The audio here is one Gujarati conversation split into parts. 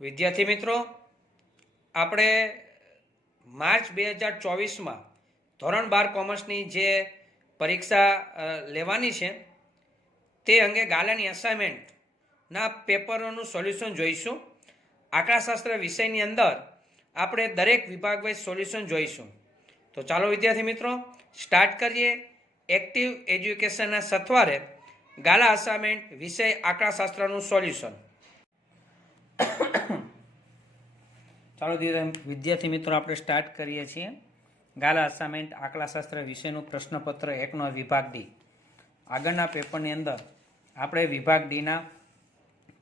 વિદ્યાર્થી મિત્રો, આપણે માર્ચ 2024માં ધોરણ 12 કોમર્સની જે પરીક્ષા લેવાની છે તે અંગે ગાલાની અસાઇનમેન્ટના પેપરોનું સોલ્યુશન જોઈશું. આંકડાશાસ્ત્ર વિષયની અંદર આપણે દરેક વિભાગ વાઇઝ સોલ્યુશન જોઈશું. તો ચાલો વિદ્યાર્થી મિત્રો સ્ટાર્ટ કરીએ. એક્ટિવ એજ્યુકેશનના સથવારે ગાલા અસાઇનમેન્ટ વિષય આંકડાશાસ્ત્રનું સોલ્યુશન. ચાલો વિદ્યાર્થી મિત્રો આપણે સ્ટાર્ટ કરીએ છીએ. ગાલા અસાઇનમેન્ટ આંકડાશાસ્ત્ર વિષયનું પ્રશ્નપત્ર 1નો વિભાગ ડી. આગળના પેપરની અંદર આપણે વિભાગ ડીના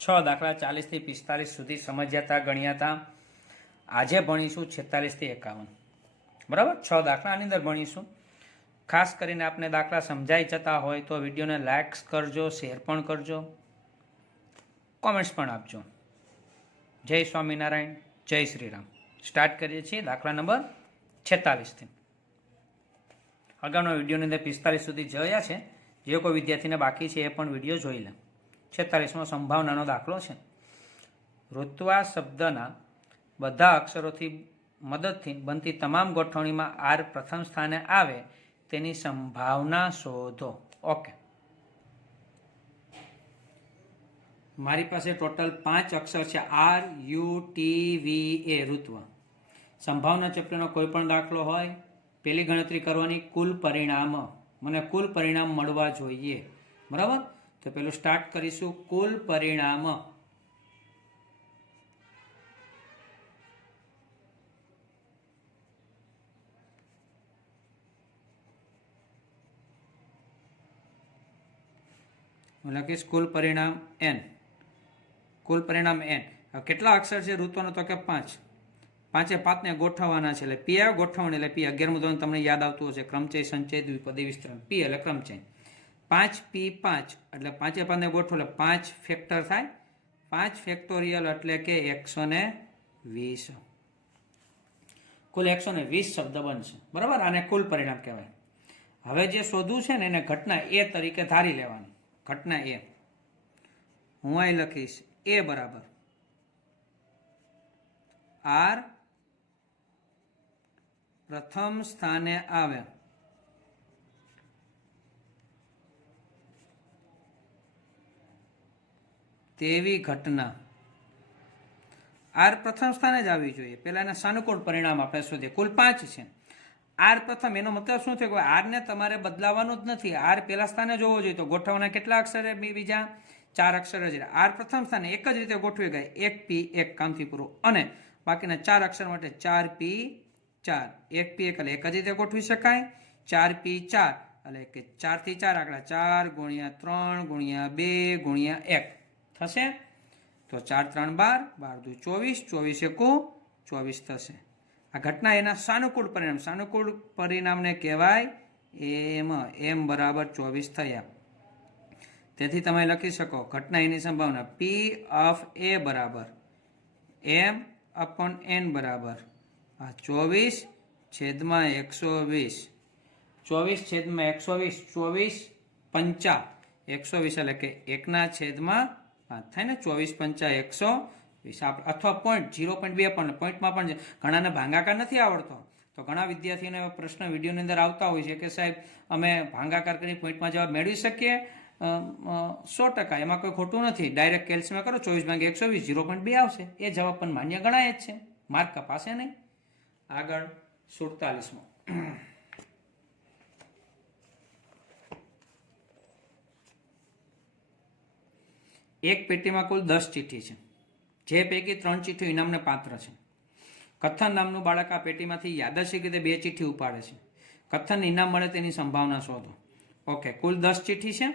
6 દાખલા 40 થી 45 સુધી સમજ્યા હતા, ગણ્યા હતા. આજે ભણીશું 46 થી 51. બરાબર, 6 દાખલાની અંદર ભણીશું. ખાસ કરીને આપણે દાખલા સમજાઈ જતા હોય તો વિડીયોને લાઇક્સ કરજો, શેર પણ કરજો, કોમેન્ટ્સ પણ આપજો. જય સ્વામિનારાયણ, જય શ્રી રામ. સ્ટાર્ટ કરીએ છીએ દાખલા નંબર 46થી. અગાઉના વિડીયોની અંદર 45 સુધી જોયા છે. જે કોઈ વિદ્યાર્થીને બાકી છે એ પણ વિડીયો જોઈ લે. 46માં સંભાવનાનો દાખલો છે. ઋત્વા શબ્દના બધા અક્ષરોથી મદદથી બનતી તમામ ગોઠવણીમાં આર પ્રથમ સ્થાને આવે તેની સંભાવના શોધો. ઓકે, મારી પાસે ટોટલ 5 અક્ષર છે. આર, યુ, ટી, વી, એ. ઋત્વ. સંભાવના ચેપ્ટરનો કોઈ પણ દાખલો હોય, પેલી ગણતરી કરવાની કુલ પરિણામ. મને કુલ પરિણામ મળવા જોઈએ. બરાબર, તો પેલું સ્ટાર્ટ કરીશું. કુલ પરિણામ લખીશ કુલ પરિણામ n. કુલ પરિણામ n. કેટલા અક્ષર છે ઋત્વનો? તો કે 5. 5 5ને ગોઠવવાના છે. એટલે પી ગોઠવણી એટલે પી 11મું ધોરણ તમને યાદ આવતું હશે. ક્રમચય, સંચય, દ્વિપદી, વિસ્તરણ. પી એટલે ક્રમચય. 5p5 એટલે 5 5ને ગોઠવો એટલે 5 ફેક્ટર થાય. 5 ફેક્ટોરિયલ એટલે કે 120. કુલ 120 શબ્દ બનશે. બરાબર, આને કુલ પરિણામ કહેવાય. હવે જે શોધવું છે ને એને ઘટના એ તરીકે ધારી લેવાની. ઘટના એ હું અહીં લખીશ એ બરાબર આર પ્રથમ સ્થાને આવે તેવી ઘટના. આર પ્રથમ સ્થાને જ આવવી જોઈએ. પેલા એના સાનુકૂળ પરિણામ આપણે શોધીએ. કુલ 5 છે. આર પ્રથમ, એનો મતલબ શું થયો કે આરને તમારે બદલાવાનું જ નથી. આર પેલા સ્થાને જોવો જોઈએ. તો ગોઠવવાના કેટલા અક્ષર? બીજા 4 અક્ષર જ. આર પ્રથમ સ્થાને એક જ રીતે ગોઠવી ગયા. 1p1 કામથી પૂરું. અને બાકીના 4 અક્ષર માટે 4p4. 1p1 એટલે એક જ રીતે ગોઠવી શકાય. 4p4 એટલે કે 4 થી 4 આંકડા 4 ગુણ્યા 3 ગુણ્યા 2 ગુણ્યા 1 થશે. તો 4 3 12, 12 2 24, 24 1 24 થશે. આ ઘટના એના સાનુકૂળ પરિણામ. સાનુકૂળ પરિણામને કહેવાય એમ બરાબર 24 થયા. તેથી તમે લખી શકો ઘટના એની સંભાવના p ઓફ a બરાબર m અપોન n બરાબર 24 છેદમાં 120. 24 છેદમાં 120, 24 પંચા 120 એટલે કે 1 છેદમાં 5 થાય ને. 24 પંચા 120. અથવા પોઈન્ટ 0.2 પણ પોઈન્ટમાં પણ ઘણાને ભાંગાકાર નથી આવડતો. તો ઘણા વિદ્યાર્થીઓને પ્રશ્ન વિડીયોની અંદર આવતા હોય છે કે સાહેબ અમે ભાંગાકાર કરી પોઈન્ટમાં જવાબ મેળવી શકીએ? 100%, એમાં કોઈ ખોટું નથી. ડાયરેક્ટ કેલ્સીમાં કરો 24 ભાગ્યા 120, 0.2 આવશે. એ જવાબ પણ માન્ય ગણાય જ છે. માર્ક કપાશે નહીં. આગળ 47મો. એક પેટીમાં કુલ 10 ચિઠ્ઠી છે, જે પૈકી 3 ચિઠ્ઠીઓ ઇનામને પાત્ર છે. કથન નામનું બાળક આ પેટીમાંથી યાદચ્છિક રીતે 2 ચિઠ્ઠી ઉપાડે છે. કથનને ઇનામ મળે તેની સંભાવના શોધો. ઓકે, કુલ 10 ચિઠ્ઠી છે.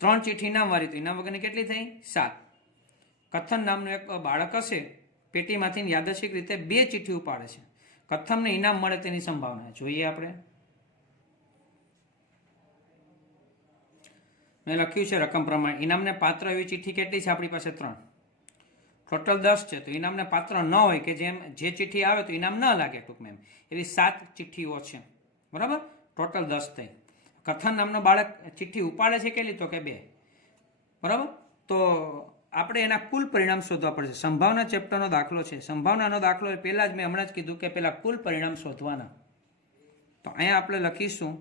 3 ચિઠ્ઠી ઇનામ વાળી, તો ઇનામ વગરની કેટલી થઈ? 7. કથન નામનું એક બાળક હશે, પેટીમાંથી યાદચ્છિક રીતે 2 ચિઠ્ઠી ઉપાડે છે. કથનને ઇનામ મળે તેની સંભાવના જોઈએ આપણે. મેં લખ્યું છે રકમ પ્રમાણે. ઇનામને પાત્ર એવી ચિઠ્ઠી કેટલી છે આપણી પાસે? 3. ટોટલ 10 છે. તો ઇનામને પાત્ર ન હોય કે જેમ જે ચિઠ્ઠી આવે તો ઇનામ ન લાગે ટૂંકમાં, એવી 7 ચિઠ્ઠીઓ છે. બરાબર, ટોટલ 10 થઈ. કથન નામનો બાળક ચિઠ્ઠી ઉપાડે છે કેટલી? તો કે 2. બરાબર, તો આપણે એના કુલ પરિણામ શોધવા પડશે. સંભાવના ચેપ્ટરનો દાખલો છે. સંભાવનાનો દાખલો એ પહેલા જ મેં હમણાં જ કીધું કે પહેલા કુલ પરિણામ શોધવાના. તો અહીંયા આપણે લખીશું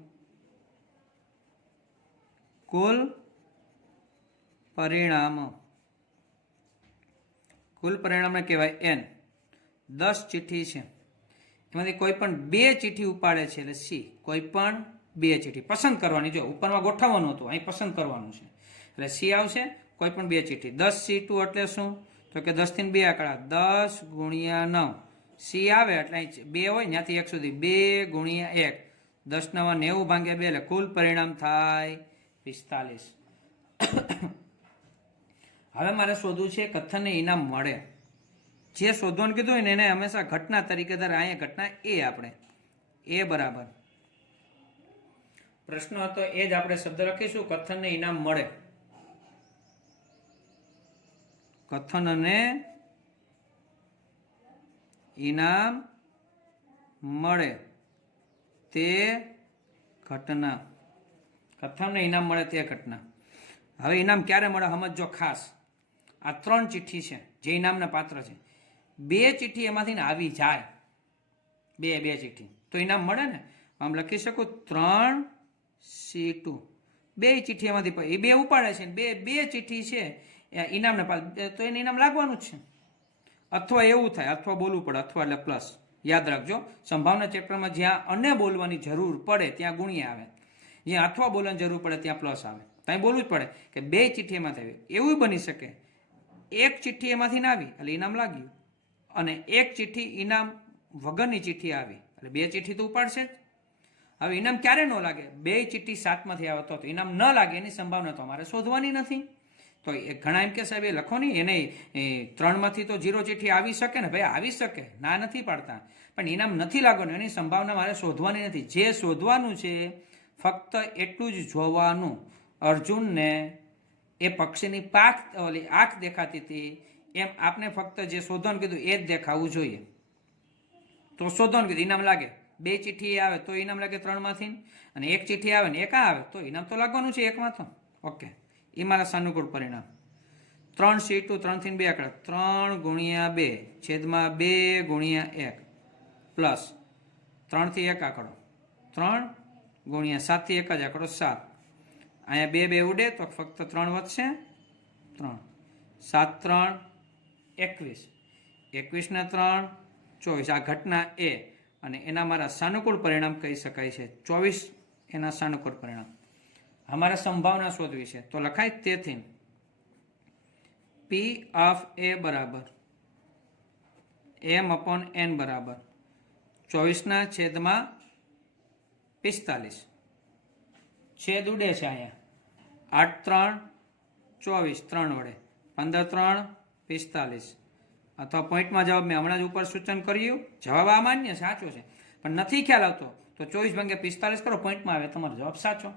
કુલ પરિણામ. કુલ પરિણામને કહેવાય એન. 10 ચિઠ્ઠી છે, એમાંથી કોઈ પણ 2 ચિઠ્ઠી ઉપાડે છે એટલે સી. કોઈ પણ 2 ચિઠ્ઠી પસંદ કરવાની. જો ઉપરમાં ગોઠવવાનું હતું, અહીં પસંદ કરવાનું છે એટલે સી આવશે. કોઈ પણ 2 ચિઠ્ઠી. 10C2 એટલે શું? તો કે 10 થી 2 આંકડા, 10 ગુણ્યા 9. સી આવે એટલે અહીં 2 હોય ત્યાંથી 1 સુધી 2 ગુણ્યા 1. 10 9 90 ભાગ્યા 2 એટલે કુલ પરિણામ થાય 45. હવે મારે શોધવું છે કથનને ઇનામ મળે. જે શોધવાનું કીધું હોય ને એને હંમેશા ઘટના તરીકે ધરે. અહીંયા ઘટના એ આપણે એ બરાબર પ્રશ્ન હતો એ જ આપણે શબ્દ લખીશું કથનને ઇનામ મળે. કથનને ઇનામ મળે તે ઘટના. કથનને ઇનામ મળે તે ઘટના. હવે ઇનામ ક્યારે મળે સમજો ખાસ. આ 3 ચિઠ્ઠી છે જે ઇનામના પાત્ર છે. 2 ચિઠ્ઠી એમાંથી આવી જાય, 2 ચિઠ્ઠી તો ઇનામ મળે ને. આમ લખી શકું 3C2. 2 ચિઠ્ઠી એમાંથી એ 2 ઉપાડે છે, 2 ચિઠ્ઠી છે ઇનામને તો એને ઇનામ લાગવાનું જ છે. અથવા એવું થાય, અથવા બોલવું પડે, અથવા એટલે પ્લસ. યાદ રાખજો, સંભાવના ચેપ્ટરમાં જ્યાં અને બોલવાની જરૂર પડે ત્યાં ગુણ્યા આવે, જ્યાં અથવા બોલવાની જરૂર પડે ત્યાં પ્લસ આવે. ત્યાં બોલવું જ પડે કે 2 ચિઠ્ઠી એમાંથી આવી. એવું બની શકે 1 ચિઠ્ઠી એમાંથી ના આવી એટલે ઇનામ લાગ્યું, અને 1 ચિઠ્ઠી ઇનામ વગરની ચિઠ્ઠી આવી એટલે 2 ચિઠ્ઠી તો ઉપાડશે જ. હવે ઇનામ ક્યારે ન લાગે? 2 ચિઠ્ઠી 7માંથી આવે તો ઇનામ ન લાગે એની સંભાવના તો અમારે શોધવાની નથી. તો એ ઘણા એમ કે સાહેબ એ લખો નહીં, એને 3માંથી તો 0 ચિઠ્ઠી આવી શકે ને. ભાઈ આવી શકે, ના નથી પાડતા, પણ ઇનામ નથી લાગવાનું એની સંભાવના મારે શોધવાની નથી. જે શોધવાનું છે ફક્ત એટલું જ જોવાનું. અર્જુનને એ પક્ષીની આંખ દેખાતી હતી એમ આપને ફક્ત જે શોધવાનું કીધું એ જ દેખાવું જોઈએ. તો શોધવાનું કીધું ઇનામ લાગે. 2 ચિઠ્ઠી આવે તો ઇનામ લાગે 3માંથી, અને 1 ચિઠ્ઠી આવે ને 1 આવે તો ઇનામ તો લાગવાનું છે 1માં તો. ઓકે, એ મારા સાનુકૂળ પરિણામ. 3C2 3 થી 2 આંકડા, 3 ગુણ્યા 2 છેદમાં 2 ગુણ્યા 1 પ્લસ 3 થી 1 આંકડો, 3 ગુણ્યા 7 થી 1 જ આંકડો 7. અહીંયા 2 ઉડે તો ફક્ત 3 વધશે, 3 7 3 21, 21 ને 3 24. આ ઘટના એ, અને એના મારા સાનુકૂળ પરિણામ કહી શકાય છે 24. એના સાનુકૂળ પરિણામ અમારે સંભાવના શોધવી છે તો લખાય તેથી P ઓફ A બરાબર M/N બરાબર 24 છેદમાં 45. છેદ ઉડે છે અહીંયા 8 3 24 3 વડે 15 3 45. અથવા પોઈન્ટમાં જવાબ મેં હમણાં જ ઉપર સૂચન કર્યું. જવાબ આ માન્ય સાચો છે, પણ નથી ખ્યાલ આવતો તો 24 ભાગ્યા 45 કરો, પોઈન્ટમાં આવે તમારો જવાબ સાચો.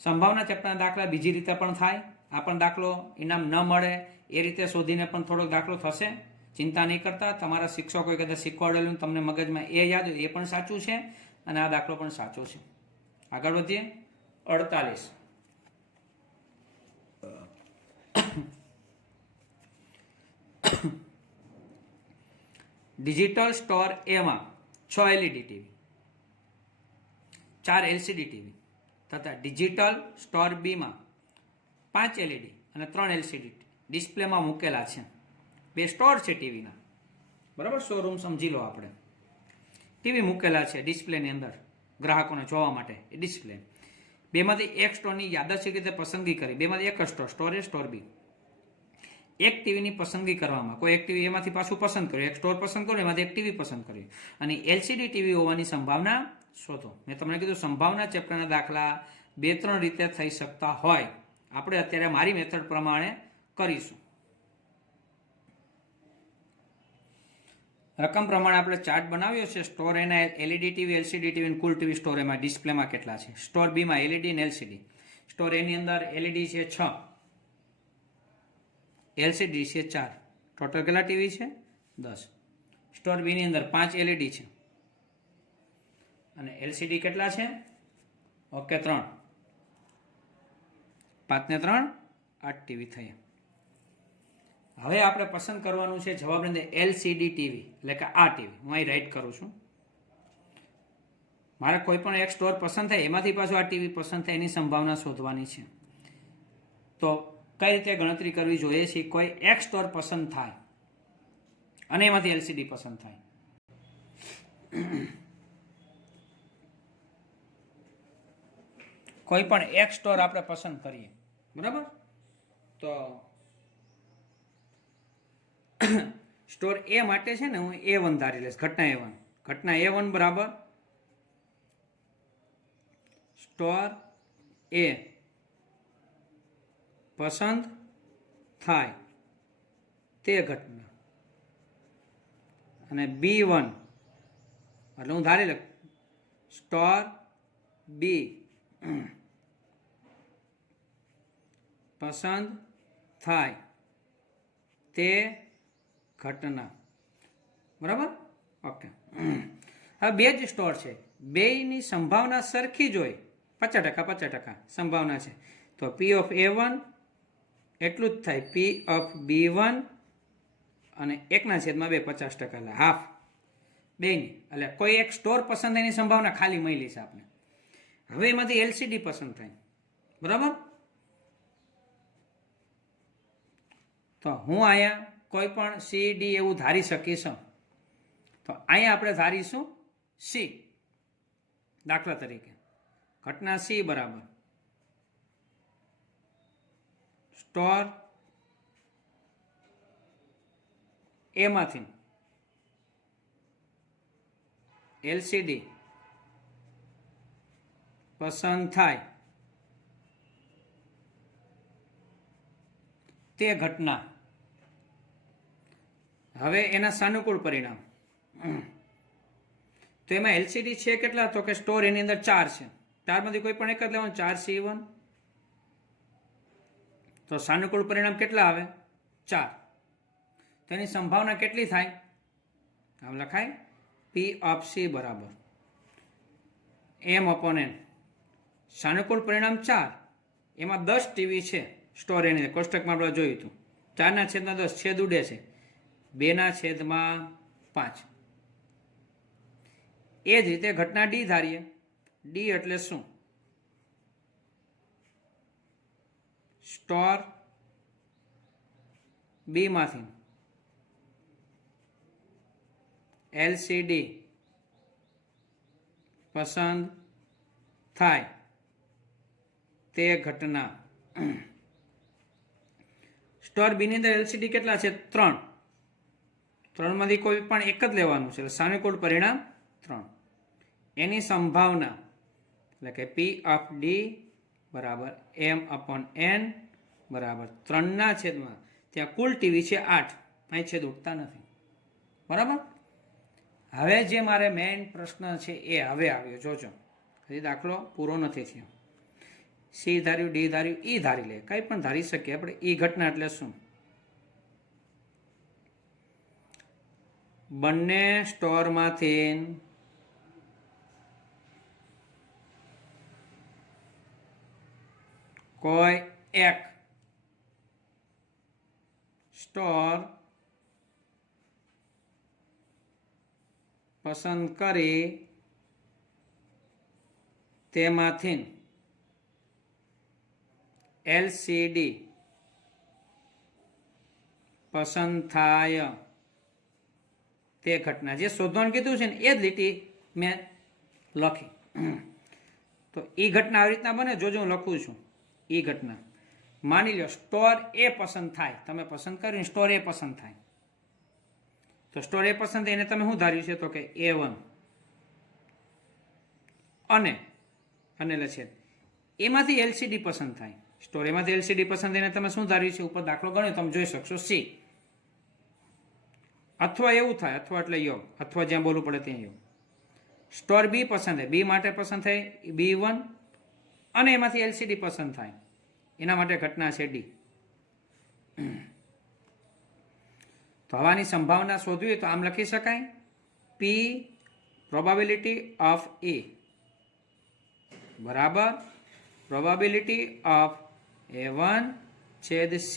સંભાવના ચેપ્ટરના દાખલા બીજી રીતે પણ થાય. આ પણ દાખલો ઇનામ ન મળે એ રીતે શોધીને પણ થોડોક દાખલો થશે. ચિંતા નહીં કરતા. તમારા શિક્ષકોએ કદાચ શીખવાડેલું તમને મગજમાં એ યાદ હોય એ પણ સાચું છે, અને આ દાખલો પણ સાચો છે. આગળ વધીએ. 48. ડિજિટલ સ્ટોર એમાં 6 LED ટીવી, 4 LCD ટીવી તથા ડિજિટલ સ્ટોર બીમાં 5 LED અને 3 LCD ડિસ્પ્લેમાં મૂકેલા છે. 2 સ્ટોર છે ટીવીના, બરાબર. શોરૂમ સમજી લો આપણે. ટીવી મૂકેલા છે ડિસ્પ્લેની અંદર ગ્રાહકોને જોવા માટે. એ ડિસ્પ્લે બેમાંથી એક સ્ટોરની યાદચ્છિક રીતે પસંદગી કરી. બેમાંથી એક સ્ટોર એ સ્ટોર બી. એક ટીવીની પસંદગી કરવામાં કોઈ એક ટીવી એમાંથી પાછું પસંદ કર્યું, એક સ્ટોર પસંદ કર્યું, એમાંથી એક ટીવી પસંદ કર્યું, અને LCD ટીવી હોવાની સંભાવના શોધો. મેં તમને કીધું સંભાવના ચેપ્ટરના દાખલા 2-3 રીતે થઈ શકતા હોય. આપણે અત્યારે મારી મેથડ પ્રમાણે કરીશું. રકમ પ્રમાણે આપણે ચાર્ટ બનાવ્યો છે. સ્ટોર એના LED ટીવી, LCD ટીવી, કુલ ટીવી સ્ટોર એમાં ડિસ્પ્લેમાં કેટલા છે. સ્ટોર બીમાં LED અને LCD. સ્ટોર એની અંદર LED છે 6, LCD છે 4. ટોટલ કેટલા ટીવી છે? 10. સ્ટોર બીની અંદર 5 LED છે, અને LCD કેટલા છે? ઓકે 3. 5 ને 3 8 ટીવી થયા. હવે આપણે પસંદ કરવાનું છે જવાબની અંદર LCD ટીવી, એટલે કે આ ટીવી. હું અહીં રાઈટ કરું છું. મારે કોઈ પણ એક સ્ટોર પસંદ થાય એમાંથી પાછું આ ટીવી પસંદ થાય એની સંભાવના શોધવાની છે. તો કઈ રીતે ગણતરી કરવી જોઈએ છે? કોઈ એક સ્ટોર પસંદ થાય અને એમાંથી LCD પસંદ થાય. કોઈ પણ એક સ્ટોર આપણે પસંદ કરીએ, બરાબર? તો સ્ટોર એ માટે છે ને હું A1 ધારી લઈશ, ઘટના A1. ઘટના A1 બરાબર સ્ટોર એ પસંદ થાય તે ઘટના, અને B1 એટલે હું ધારી લઉં સ્ટોર બી પસંદ થાય તે ઘટના, બરાબર? ઓકે. હવે બે જ સ્ટોર છે, બેયની સંભાવના સરખી જ હોય, 50% સંભાવના છે. તો P of A1 એટલું જ થાય P of B1 અને 1/2 50%, એટલે હાફ બેયની. એટલે કોઈ એક સ્ટોર પસંદ એની સંભાવના ખાલી મળી છે આપણે. હવે એમાંથી LCD પસંદ થાય, બરાબર? તો હું અહીંયા કોઈ પણ CD એવું ધારી શકીશું. તો અહીંયા આપણે ધારીશું C. દાખલા તરીકે ઘટના C બરાબર સ્ટોર એમાંથી LCD પસંદ થાય તે ઘટના. હવે એના સાનુકૂળ પરિણામ. તો એમાં LCD છે કેટલા? તો કે સ્ટોર એની અંદર 4 છે. 4માંથી કોઈ પણ એક જ લેવાનું, 4C1. તો સાનુકૂળ પરિણામ કેટલા આવે? 4. તો એની સંભાવના કેટલી થાય? આમ લખાય P of C બરાબર M/N. સાનુકૂળ પરિણામ 4, એમાં 10 ટીવી છે સ્ટોર એની કોષ્ટકમાં આપણે જોયું હતું. 4/10 છેદ ઉડે છે, 2/5. એ જ રીતે ઘટના D ધારીએ. D એટલે શું? સ્ટોર બી માંથી LCD પસંદ થાય તે ઘટના. સ્ટોર બી ની અંદર LCD કેટલા છે? 3. 3માંથી કોઈ પણ એક જ લેવાનું છે, એટલે સાનુકૂળ પરિણામ 3. એની સંભાવના એટલે કે P of D બરાબર M/N બરાબર 3/, ત્યાં કુલ ટીવી છે 8, અહીં છેદ ઉઠતા નથી, બરાબર? હવે જે મારે મેઇન પ્રશ્ન છે એ હવે આવ્યો, જોજો. હજી દાખલો પૂરો નથી થયો. C ધાર્યું, D ધાર્યું, E ધારી લે, કંઈ પણ ધારી શકીએ આપણે. E ઘટના એટલે શું? બંને સ્ટોરમાંથી કોઈ એક સ્ટોર પસંદ કરી તેમાંથી LCD પસંદ થાય તે ઘટના. જે શોધવાનું કીધું છે ને એ જ લીટી મેં લખી. તો એ ઘટના આવી રીતના બને. જોજો હું લખું છું. એ ઘટના માની લો સ્ટોર એ પસંદ થાય, તમે પસંદ કર્યું સ્ટોર એ પસંદ થાય. તો સ્ટોર એ પસંદ થાય એને તમે શું ધાર્યું છે? તો કે A1 અને છે એમાંથી LCD પસંદ થાય. સ્ટોર એમાંથી LCD પસંદ એને તમે શું ધાર્યું છે? ઉપર દાખલો ગણ્યો તમે જોઈ શકશો C. અથવા એવું થાય, અથવા એટલે યોગ, અથવા જ્યાં બોલવું પડે ત્યાં યોગ. સ્ટોર બી પસંદ થાય, બી માટે પસંદ થાય B1 અને એમાંથી LCD પસંદ થાય, એના માટે ઘટના છે D. તો હવાની સંભાવના શોધવી હોય તો આમ લખી શકાય P પ્રોબેબિલિટી ઓફ A બરાબર પ્રોબેબિલિટી ઓફ A1 છેદ C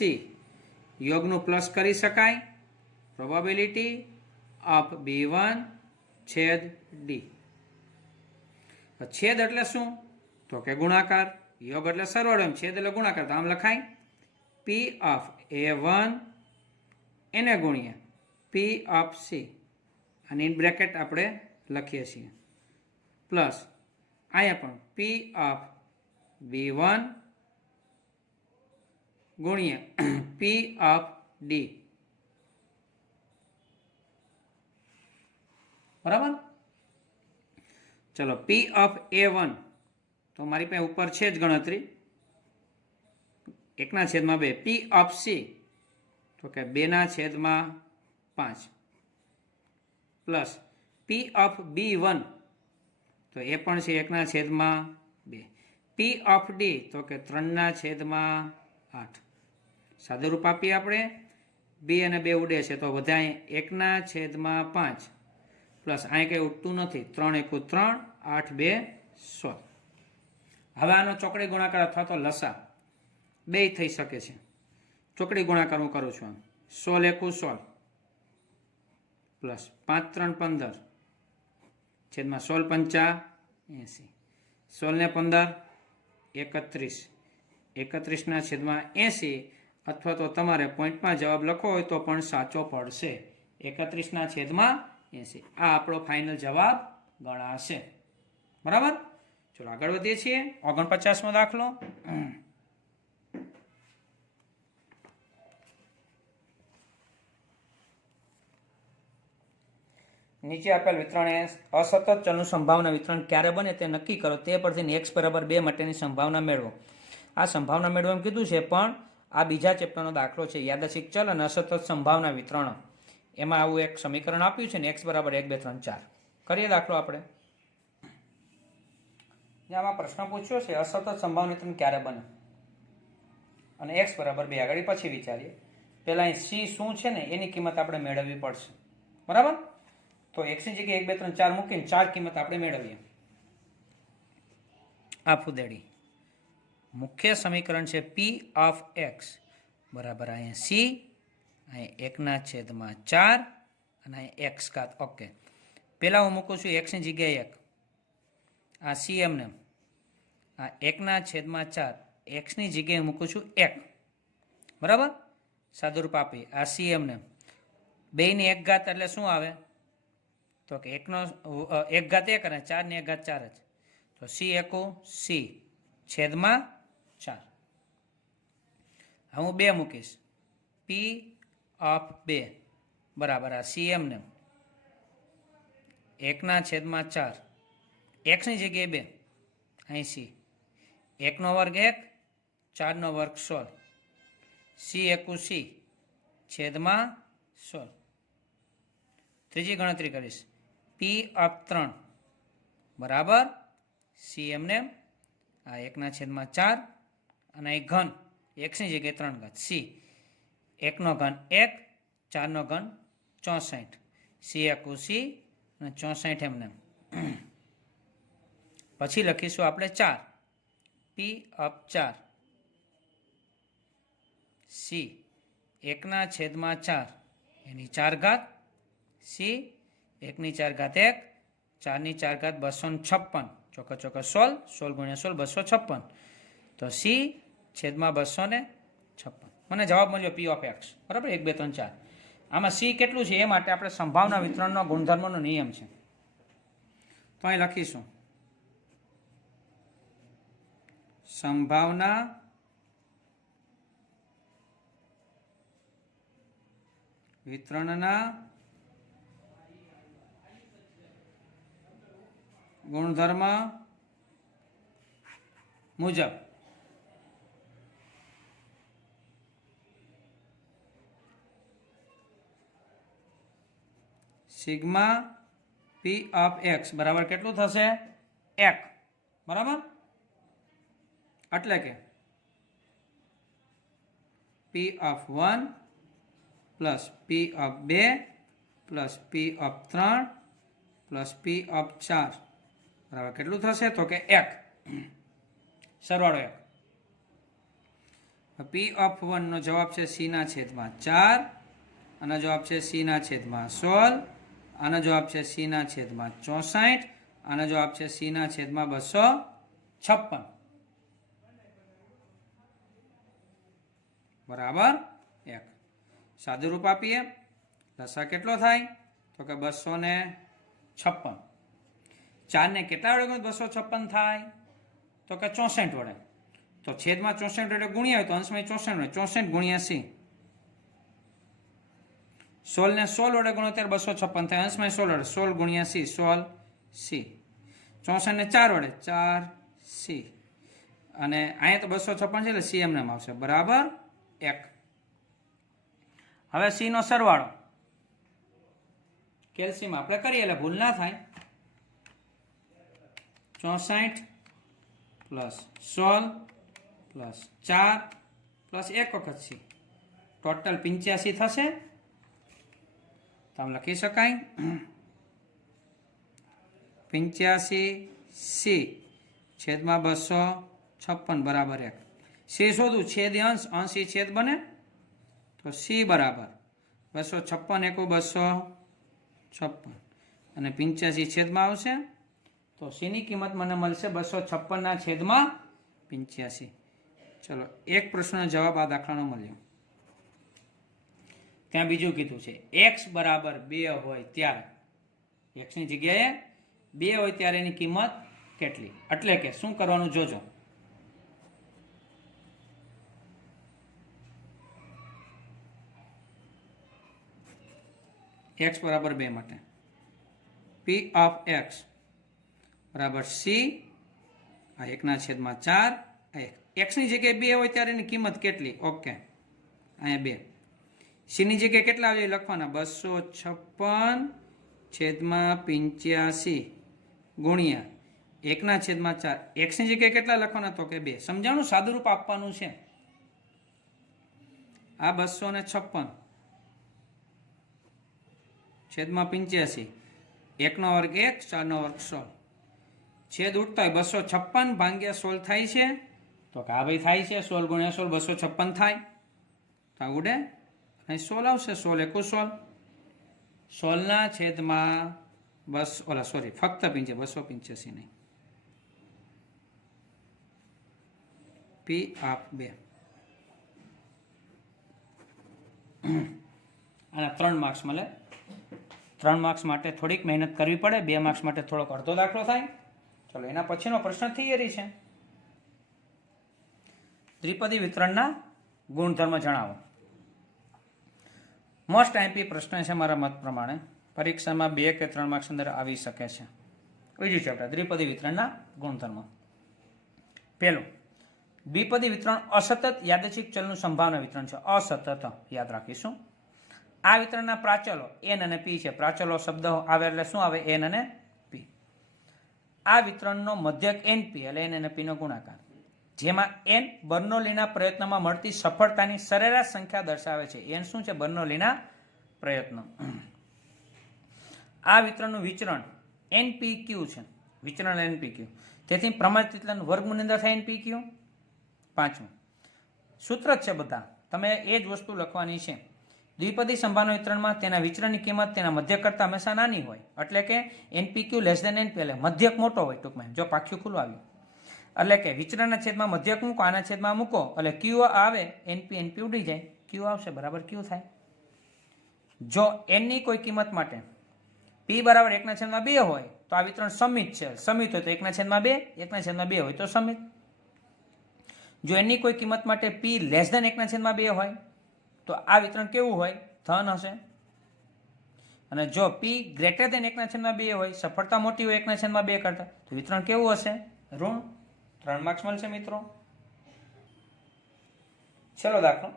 યોગનું પ્લસ કરી શકાય. પ્રોબેબિલિટી ઓફ B1 છેદ D. છેદ એટલે શું? તો કે ગુણાકાર. યોગ એટલે સરવાળો, એમ છેદ એટલે ગુણાકાર. તો આમ લખાય P ઓફ A1 એને ગુણ્યા P ઓફ C, અને ઇન બ્રેકેટ આપણે લખીએ છીએ, પ્લસ અહીંયા પણ P ઓફ B1 ગુણ્યા P ઓફ D. બરાબર. ચલો, P ઓફ A1 તો મારી પાસે ઉપર છે જ ગણતરી, 1/2. P ઓફ C તો કે 2/5 પ્લસ P ઓફ B1 તો એ પણ છે 1/2. P ઓફ D તો કે 3/8. સાદુરૂપ આપીએ આપણે, 2 અને 2 ઉડે છે તો બધા 1/5 પ્લસ અહીં કંઈ ઉડતું નથી, 3 × 1 = 3, 8 × 2 = 16. હવે આનો ચોકડી ગુણાકાર અથવા તો લસા બે થઈ શકે છે. ચોકડી ગુણાકાર હું કરું છું, 16 × 1 = 16 પ્લસ 5 × 3 = 15 છેદમાં 16 × 5 = 80. 16 ને 15 31, 31/80, અથવા તો તમારે પોઈન્ટમાં જવાબ લખવો હોય તો પણ સાચો પડશે, 31/80. આ આપણો ફાઇનલ જવાબ ગણાશે. બરાબર. ચલો આગળ વધીએ છીએ. 49મો દાખલો. નીચે આપેલ વિતરણે અસતત ચલનું સંભાવના વિતરણ ક્યારે બને તે નક્કી કરો. તે પરથી x = 2 માટેની સંભાવના મેળવો. આ સંભાવના મેળવો એમ કીધું છે, પણ આ બીજા ચેપ્ટરનો દાખલો છે, યાદચ્છિક ચલ અને અસતત સંભાવના વિતરણ. એમાં આવું એક સમીકરણ આપ્યું છે ને, x = 1, 2, 3, 4. કરીએ દાખલો આપણે. આમાં પ્રશ્ન પૂછ્યો છે અસતત સંભાવના વિતરણ ક્યારે બને અને x = 2. આગળ પછી વિચારીએ. પહેલા અહીં c શું છે ને એની કિંમત આપણે મેળવવી પડશે. બરાબર. તો x ની જગ્યાએ 1, 2, 3, 4 મૂકીને 4 કિંમત આપણે મેળવીએ. આ ફુદેડી મુખ્ય સમીકરણ છે P ઓફ x બરાબર અહીંયા c, અહીંયા 1/4 અને અહીંયા x ઘાત. ઓકે, પહેલા હું મૂકું છું x ની જગ્યાએ 1, આ c એમને, આ 1/4 x ની જગ્યાએ મૂકું છું 1. બરાબર. સાદુરૂપ આપી આ c એમને, 2 ની 1 ઘાત એટલે શું આવે? તો કે 1 ઘાત 1 અને 4 ની 1 ઘાત 4 જ. તો c એકુ c છેદમાં 4. હવે હું 2 મૂકીશ, P ઓફ 2 બરાબર આ c એમને 1/4, x ની જગ્યાએ 2, અહીં c, 1 નો વર્ગ 1, 4 નો વર્ગ 16, c એકુ c છેદમાં 16. ત્રીજી ગણતરી કરીશ, P ઓફ 3 બરાબર c એમને આ 1/4 અને અહીં ઘન, x ની જગ્યાએ 3 ઘાત, c 1 નો ઘન 1, 4 નો ઘન 64, c એકુ c અને 64 એમને. પછી લખીશું આપણે 4, P ઓફ 4 c 1/4 એની 4 ઘાત, c 1/4 1, 4/4 256, ચોક્કસ 16, 16 × 16 256. તો c છેદમાં 256. મને જવાબ મળ્યો P ઓફ x બરાબર 1, 2, 3, 4. આમાં c કેટલું છે એ માટે આપણે સંભાવના વિતરણનો ગુણધર્મનો નિયમ છે, તો અહીં લખીશું સંભાવના વિતરણના ગુણધર્મ મુજબ સિગ્મા P ઓફ x બરાબર કેટલું થશે? 1. બરાબર. એટલે કે P of 1 plus P of 2 plus P of 3 plus P of 4 બરાબર કેટલું થશે? તો કે 1. સરવાળો 1. પી ઓફ 1 નો જવાબ છે સી ના છેદમાં 4, આનો જવાબ છે સી ના છેદમાં 16, આનો જવાબ છે સી ના છેદમાં 64, આનો જવાબ છે સી ના છેદમાં 256 બરાબર 1. સાદું રૂપ આપીએ, લસા કેટલો થાય તો કે 256. 4 ને કેટલા વડે 256 થાય તો કે 64 વડે. તો છેદમાં 64 વડે ગુણ્યા હોય તો અંશમાં 64 વડે, 64 ગુણ્યા સી. 16 ને 16 વડે ગુણો ત્યારે 256 થાય, અંશમાં 16 વડે, 16 ગુણ્યા સી, 16 સી. 64 ને 4 વડે 4 સી, અને અહીંયા તો 256 છે એટલે સી એમને આવશે બરાબર 1. હવે સી નો સરવાળો કેલ્શિયમ આપણે કરીએ એટલે ભૂલ ના થાય. 64 પ્લસ 16 પ્લસ 4 પ્લસ 1 વખત સી, ટોટલ 85 થશે. તો આમ લખી શકાય 85 સી છેદમાં 256 બરાબર 1. સી શોધું, છેદ અંશ, અંશ ઈ છેદ બને, તો સી બરાબર 256 એકુ 256 અને 85 છેદમાં આવશે, તો સીની કિંમત મને મળશે 256 ના છેદમાં 85. ચલો, એક પ્રશ્નનો જવાબ આ દાખલાનો મળ્યો. ત્યાં બીજું કીધું છે x બરાબર 2 હોય ત્યારે, x ની જગ્યાએ 2 હોય ત્યારે એની કિંમત કેટલી. એટલે કે શું કરવાનું જોજો. x બરાબર 2 માટે p ઓફ x બરાબર c, આ 1/4. x ની જગ્યાએ 2 હોય ત્યારે એની કિંમત કેટલી. ઓકે, અહીંયા 2. c ની જગ્યાએ કેટલા આવે લખવાના, 256 છેદમાં 85 ગુણ્યા 1/4. x ની જગ્યાએ કેટલા લખવાના તો કે 2. સમજાણું, સાદું રૂપ આપવાનું છે. આ 256 છેદમાં 85, 1 નો વર્ગ 1, 4 નો વર્ગ 16. છેદ ઉઠતા હોય 256 ભાગ્યા 16 થાય છે, તો કે આ ભાઈ થાય છે 16 ગુણ્યા 16 256 થાય, તો ઉડે અહીં 16 આવશે, 16 એકુ 16, 16 ના છેદમાં ફક્ત 285 નહીં. પી ઓફ 2 આના 3 માર્ક્સ મળે. 3 માર્ક્સ માટે થોડીક મહેનત કરવી પડે, 2 માર્ક્સ માટે થોડોક અડધો દાખલો થાય. ચલો, એના પછીનો પ્રશ્ન થિયરી છે. દ્વિપદી વિતરણના ગુણધર્મ જણાવો. મોસ્ટ આઈપી પ્રશ્ન છે મારા મત પ્રમાણે, પરીક્ષામાં 2 કે 3 માર્ક્સ અંદર આવી શકે છે. બીજું ચેપ્ટર દ્વિપદી વિતરણના ગુણધર્મ. પહેલું, દ્વિપદી વિતરણ અસતત યાદચ્છિક ચલનું સંભાવના વિતરણ છે. અસતત યાદ રાખીશું. આ વિતરણના પ્રાચલો n અને p છે. પ્રાચલો શબ્દ આવે એટલે શું આવે, n અને p. આ વિતરણનો મધ્યક np એટલે n અને p નો ગુણાકાર, જેમાં n બર્નોલીના પ્રયત્નમાં મળતી સફળતાની સરેરાશ સંખ્યા દર્શાવે છે. n શું છે, બર્નોલીના પ્રયત્નો. આ વિતરણનું વિચરણ npq છે, વિચરણ npq. તેથી પ્રમાણિત વિતરણ વર્ગમૂળની અંદર થાય npq. પાંચમું, સૂત્ર જ છે બધા, તમે એ જ વસ્તુ લખવાની છે. દ્વિપદી સંભાવના વિતરણમાં તેના વિચરણની કિંમત તેના મધ્યક કરતા હંમેશા નાની હોય, એટલે કે npq લેસ ધેન np એટલે મધ્યક મોટો હોય. ટૂંકમાં જો પાખ્યું ખુલ્લું આવ્યું એટલે કે વિચરણના છેદમાં મધ્યક મૂકો, આના છેદમાં મૂકો એટલે q આવે, np ઉડી જાય, q આવશે બરાબર q થાય. જો n ની કોઈ કિંમત માટે p બરાબર 1/2 હોય તો આ વિતરણ સમિત છે. સમિત હોય તો 1/2, 1/2 હોય તો સમિત. જો n ની કોઈ કિંમત માટે p લેસ ધેન 1/2 હોય તો આ વિતરણ કેવું હોય, ધન હશે. અને જો p ગ્રેટર ધેન 1/2 હોય, સફળતા મોટી હોય 1/2 કરતા, તો વિતરણ કેવું હશે, ઋણ. 3 માર્ક્સ મળશે મિત્રો. ચલો દાખલો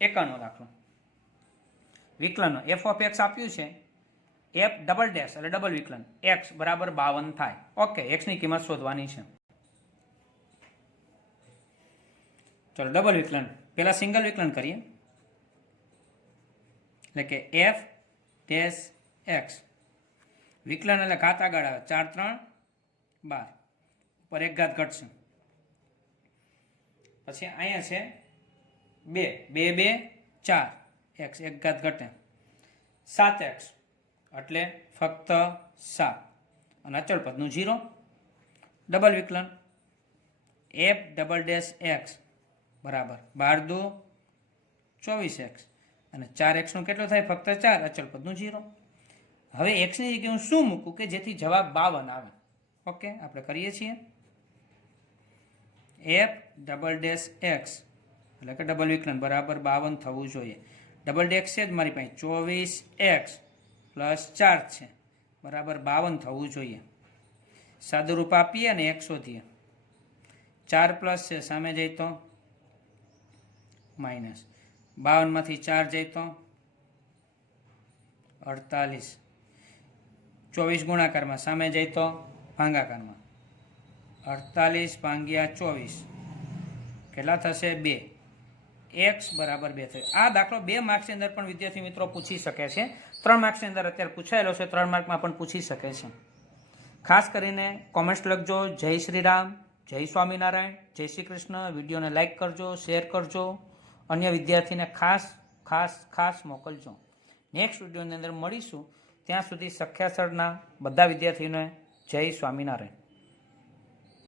51 દાખલો. વિકલનનો f ઓફ x આપ્યું છે, f ડબલ ડેશ એટલે ડબલ વિકલન x બરાબર 52 થાય. ઓકે, x ની કિંમત શોધવાની છે. ચલો ડબલ વિકલન, પેલા સિંગલ વિકલન કરીએ. એટલે કે f ડેશ x, વિકલન એટલે ઘાત આગળ આવે, 4 3 12 ઉપર 1 ઘાત ઘટશે. પછી અહીંયા છે 2 2 2 4 x 1 ઘાત ઘટે 7x એટલે ફક્ત 7 અને અચળ પદનું 0. ડબલ વિકલન f ડબલ ડેશ x બરાબર 12 દુ 24x અને 4x નું કેટલું થાય? ફક્ત 4, અચળ પદનું 0. હવે x ની જગ્યાએ હું શું મૂકું કે જેથી જવાબ 52 આવે? ઓકે, આપણે કરીએ છીએ. f ડબલ ડેશ x એટલે કે ડબલ વિકલન બરાબર 52 થવું જોઈએ. ડબલ ડેશ છે જ મારી પાસે 24x પ્લસ 4 છે બરાબર 52 થવું જોઈએ. સાદુરૂપ આપીએ અને x શોધીએ. 4 પ્લસ છે, સામે જાય તો માઇનસ. 52 માંથી 4 જાય તો 48. 24 ગુણાકારમાં, સામે જાય તો ભાગાકારમાં. 48 ભાગ્યા 24 કેટલા થશે? 2. x બરાબર 2 થયું. આ દાખલો 2 માર્ક્સની અંદર પણ વિદ્યાર્થી મિત્રો પૂછી શકે છે. 3 માર્ક્સની અંદર અત્યારે પૂછાયેલો છે, 3 માર્કમાં પણ પૂછી શકે છે. ખાસ કરીને કોમેન્ટ્સ લખજો. જય શ્રી રામ, જય સ્વામિનારાયણ, જય શ્રી કૃષ્ણ. વિડીયોને લાઇક કરજો, શેર કરજો, અન્ય વિદ્યાર્થીને ખાસ ખાસ ખાસ મોકલજો. નેક્સ્ટ વિડીયોની અંદર મળીશું. ત્યાં સુધી સખ્યાસરના બધા વિદ્યાર્થીઓને જય સ્વામિનારાયણ.